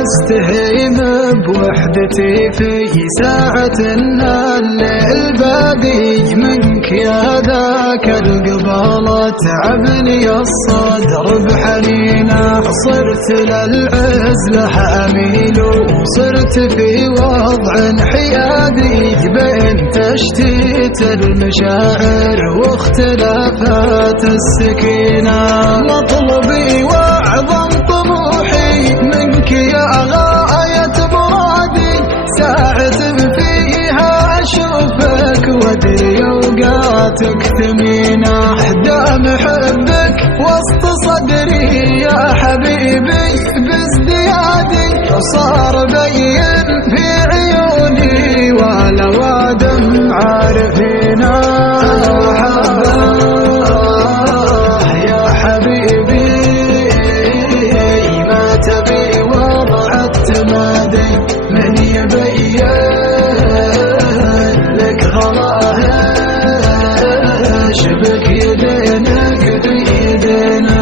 استهيم بوحدتي في ساعة الليل بادي منك يا ذاك القبالة تعبني الصدر بحنينه صرت للعزلة أميل وصرت في وضع حيادي بين تشتيت المشاعر واختلافات السكينة مطلبي وأعظم طموحي منك يا غاية مرادي ساعة فيها أشوفك وادري أوقاتك ثمينة دام حبك وسط صدري يا حبيبي بازديادي صار بين في عيوني والأوادم عارفينا يا حبيبي ما تبي وضع التمادي من يبين لك غلاه شبك يدينك بيدينا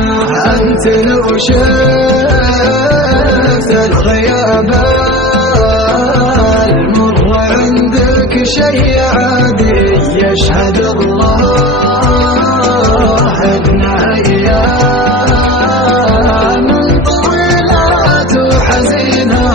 أنت لو شفت الغياب المر عندك شيء عادي يشهد الله إنها أيام طويلة وحزينة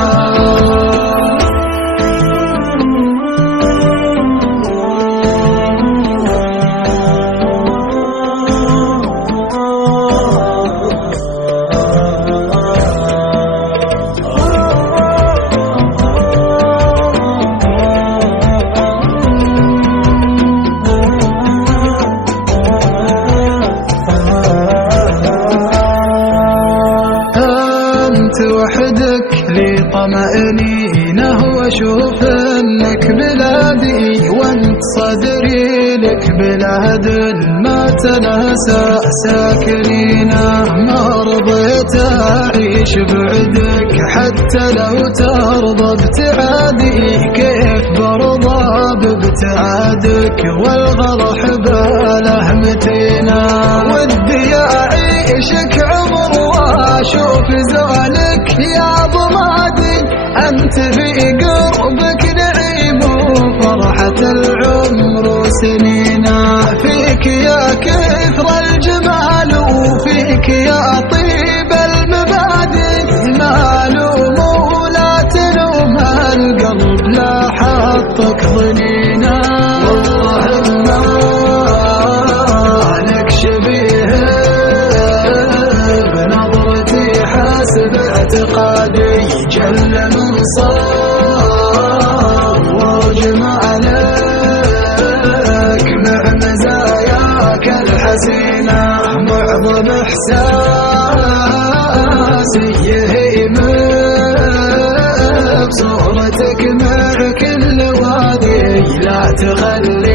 وحدك لي طمأنينه واشوف انك بلادي وانت صدري لك بلاد ما تناسى ساكنينه ما رضيت اعيش بعدك حتى لو ترضى ابتعادي كيف برضى بابتعادك والغرح باله متينا ودي اعيشك عمر واشوف زوالك يا ضمادي أنت في قربك نعيم وفرحة العمر وسنينا فيك يا كثر الجمال وفيك يا طيب المبادئ ما لوم ولا تلوم القلب لا حطك ضنينا والله ما لك شبيه بنظرتي حاسب اعتقادي جل من صار وجمالك مع مزاياك الحسينة معظم احساسي يهيم بصورتك مع كل وادي لا تخلي